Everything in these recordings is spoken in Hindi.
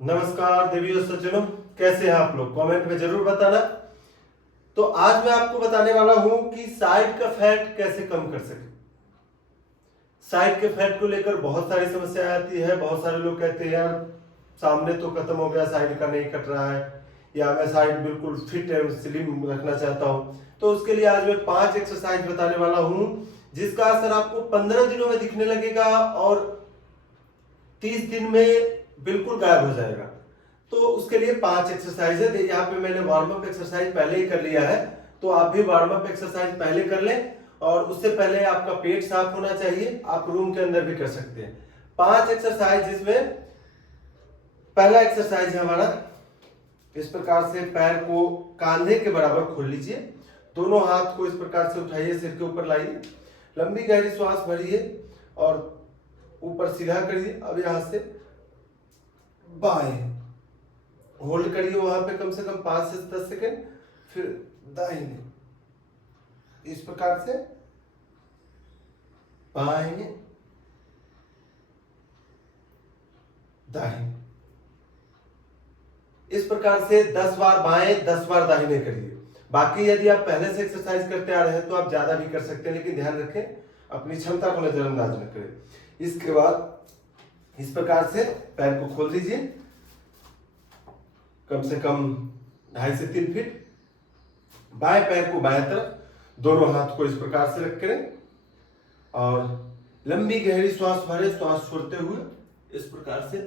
नमस्कार देवियों सज्जनों, कैसे हैं आप लोग? कमेंट में जरूर बताना। तो आज मैं आपको बताने वाला हूं कि साइड का फैट कैसे कम कर सके। साइड के फैट को लेकर बहुत सारी समस्या आती है। बहुत सारे लोग कहते हैं यार सामने तो खत्म हो गया, साइड का नहीं कट रहा है, या मैं साइड बिल्कुल फिट एंड स्लिम रखना चाहता हूं। तो उसके लिए आज मैं 5 एक्सरसाइज बताने वाला हूं जिसका असर आपको 15 दिनों में दिखने लगेगा और 30 दिन में बिल्कुल गायब हो जाएगा। तो उसके लिए 5 एक्सरसाइज है। यहाँ पे मैंने वार्म अप एक्सरसाइज पहले ही कर लिया है, तो आप भी वार्म अप एक्सरसाइज पहले कर लें। और उससे पहले आपका पेट साफ होना चाहिए। आप रूम के अंदर भी कर सकते हैं 5 एक्सरसाइज, जिसमें पहला एक्सरसाइज है हमारा, इस प्रकार से पैर को कांधे के बराबर खोल लीजिए। दोनों हाथ को इस प्रकार से उठाइए, सिर के ऊपर लाइए, लंबी गहरी श्वास भरिए और ऊपर सीधा करिए। अब यहां से बाएं होल्ड करिए वहां पे कम से कम 5 से 10 सेकेंड, फिर दाहिने इस प्रकार से, बाएं दाहिने, इस प्रकार से 10 बार बाएं 10 बार दाहिने करिए। बाकी यदि आप पहले से एक्सरसाइज करते आ रहे हैं तो आप ज्यादा भी कर सकते हैं, लेकिन ध्यान रखें अपनी क्षमता को नजरअंदाज न करें। इसके बाद इस प्रकार से पैर को खोल दीजिए कम से कम 2.5 से 3 फीट। बाएं पैर को बाएं तरफ, दोनों हाथ को इस प्रकार से रख करें और लंबी गहरी श्वास भरे, श्वास छोड़ते हुए इस प्रकार से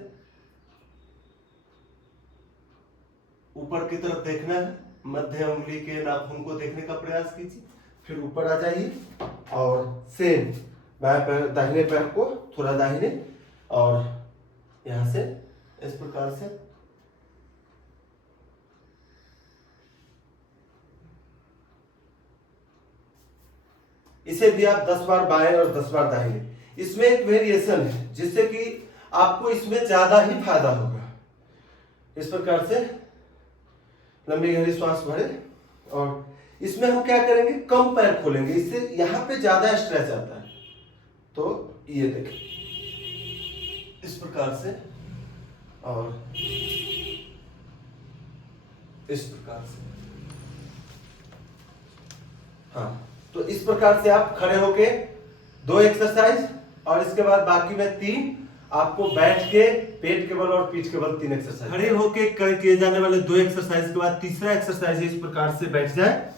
ऊपर की तरफ देखना है। मध्य उंगली के नाखून को देखने का प्रयास कीजिए, फिर ऊपर आ जाइए और सेम बाएं पैर दाहिने पैर को थोड़ा दाहिने और यहां से इस प्रकार से इसे भी आप 10 बार बाएं और 10 बार दाहिने। इसमें एक वेरिएशन है जिससे कि आपको इसमें ज्यादा ही फायदा होगा। इस प्रकार से लंबी गहरी श्वास भरे और इसमें हम क्या करेंगे, कम पैर खोलेंगे, इससे यहां पे ज्यादा स्ट्रेच आता है। तो ये देखिए इस प्रकार से और इस प्रकार से, हाँ। तो इस प्रकार से आप खड़े होके 2 एक्सरसाइज और इसके बाद बाकी में 3 आपको बैठ के पेट के बल और पीठ के बल 3 एक्सरसाइज। खड़े होके किए जाने वाले 2 एक्सरसाइज के बाद तीसरा एक्सरसाइज है, इस प्रकार से बैठ जाए,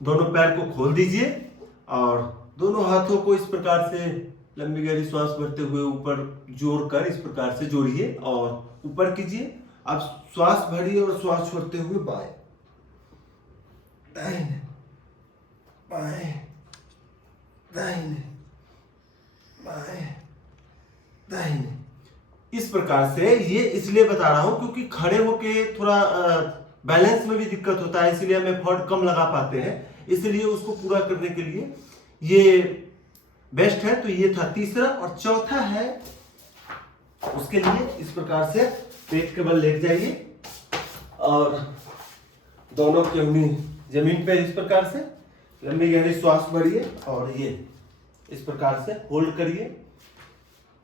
दोनों पैर को खोल दीजिए और दोनों हाथों को इस प्रकार से लंबी गहरी श्वास भरते हुए ऊपर जोड़ कर इस प्रकार से जोड़िए और ऊपर कीजिए। अब श्वास भरिए और श्वास छोड़ते हुए बाएं दाहिने बाएं दाहिने बाएं दाहिने। इस प्रकार से, ये इसलिए बता रहा हूं क्योंकि खड़े होके थोड़ा बैलेंस में भी दिक्कत होता है, इसलिए हम एफर्ट कम लगा पाते हैं। इसलिए उसको पूरा करने के लिए ये बेस्ट है। तो ये था तीसरा। और चौथा है, उसके लिए इस प्रकार से पेट के बल लेट जाइए और दोनों की उंगली जमीन पे इस प्रकार से लंबी गहरी श्वास भरिए और ये इस प्रकार से होल्ड करिए।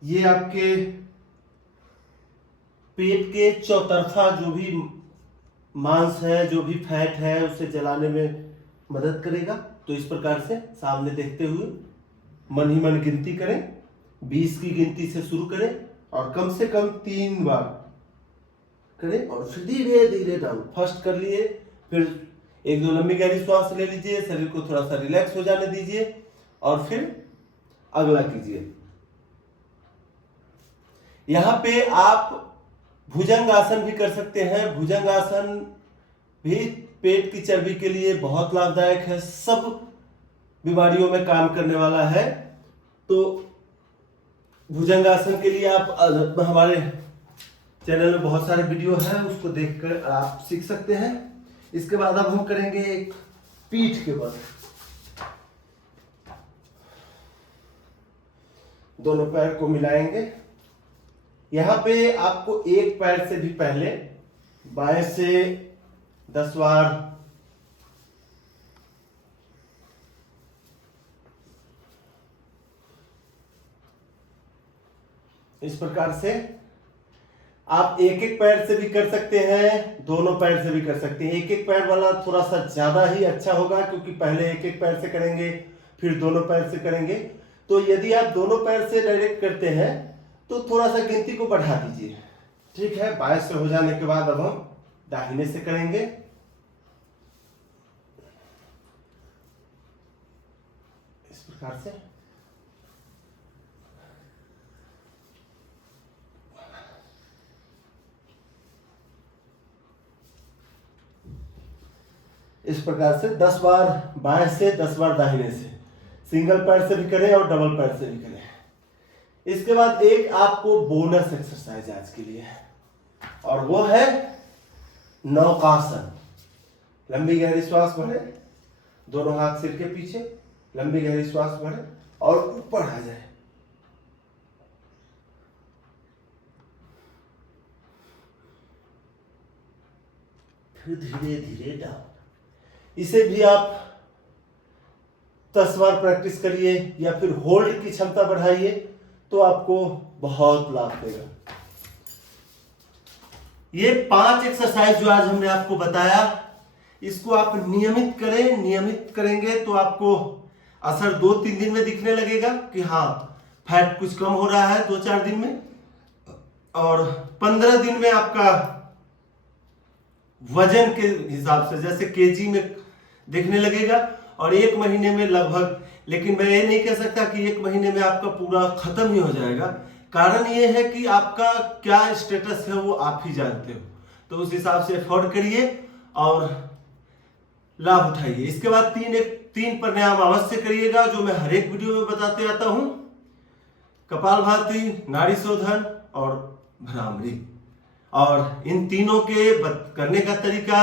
ये आपके पेट के चौतरफा जो भी मांस है, जो भी फैट है, उसे जलाने में मदद करेगा। तो इस प्रकार से सामने देखते हुए मन ही मन गिनती करें, 20 की गिनती से शुरू करें और कम से कम 3 बार करें और फिर धीरे धीरे डाउन। फर्स्ट कर लिए, फिर 1-2 लंबी गहरी श्वास ले लीजिए, शरीर को थोड़ा सा रिलैक्स हो जाने दीजिए और फिर अगला कीजिए। यहां पे आप भुजंग आसन भी कर सकते हैं। भुजंग आसन भी पेट की चर्बी के लिए बहुत लाभदायक है, सब बीमारियों में काम करने वाला है। तो भुजंग आसन के लिए आप हमारे चैनल में बहुत सारे वीडियो है, उसको देखकर आप सीख सकते हैं। इसके बाद अब हम करेंगे एक पीठ के बल। दोनों पैर को मिलाएंगे। यहां पे आपको एक पैर से भी पहले बाएं से 10 बार इस प्रकार से आप एक एक पैर से भी कर सकते हैं, दोनों पैर से भी कर सकते हैं। एक एक पैर वाला थोड़ा सा ज्यादा ही अच्छा होगा, क्योंकि पहले एक एक पैर से करेंगे फिर दोनों पैर से करेंगे। तो यदि आप दोनों पैर से डायरेक्ट करते हैं तो थोड़ा सा गिनती को बढ़ा दीजिए। ठीक है, बाएं से हो जाने के बाद अब हम दाहिने से करेंगे। इस प्रकार से से 10 बार बाएं से 10 बार दाहिने से, सिंगल पैर से भी करें और डबल पैर से भी करें। इसके बाद एक आपको बोनस एक्सरसाइज आज के लिए, और वो है नौकासन। लंबी गहरी श्वास भरे, दोनों हाथ सिर के पीछे, लंबी गहरी श्वास भरे और ऊपर आ जाए। फिर धीरे धीरे डाउन। इसे भी आप 10 बार प्रैक्टिस करिए या फिर होल्ड की क्षमता बढ़ाइए तो आपको बहुत लाभ देगा। ये 5 एक्सरसाइज जो आज हमने आपको बताया, इसको आप नियमित करें। नियमित करेंगे तो आपको असर 2-3 दिन में दिखने लगेगा कि हाँ फैट कुछ कम हो रहा है 2-4 दिन में, और 15 दिन में आपका वजन के हिसाब से जैसे केजी में देखने लगेगा, और 1 महीने में लगभग, लेकिन मैं ये नहीं कह सकता कि 1 महीने में आपका पूरा खत्म ही हो जाएगा। कारण ये है कि आपका क्या स्टेटस है वो आप ही जानते हो, तो उस हिसाब से एफर्ट करिए और लाभ उठाइए। इसके बाद 3 प्राणायाम अवश्य करिएगा जो मैं हर एक वीडियो में बताते आता हूं: कपालभाति, नाड़ी शोधन और भ्रामरी। और इन तीनों के करने का तरीका,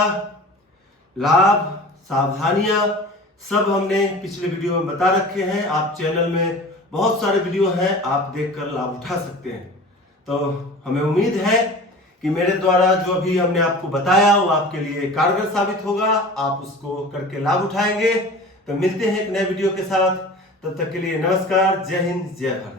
लाभ, सावधानियां सब हमने पिछले वीडियो में बता रखे हैं। आप चैनल में बहुत सारे वीडियो हैं, आप देखकर लाभ उठा सकते हैं। तो हमें उम्मीद है कि मेरे द्वारा जो अभी हमने आपको बताया वो आपके लिए कारगर साबित होगा, आप उसको करके लाभ उठाएंगे। तो मिलते हैं एक नए वीडियो के साथ, तब तक के लिए नमस्कार, जय हिंद, जय भारत।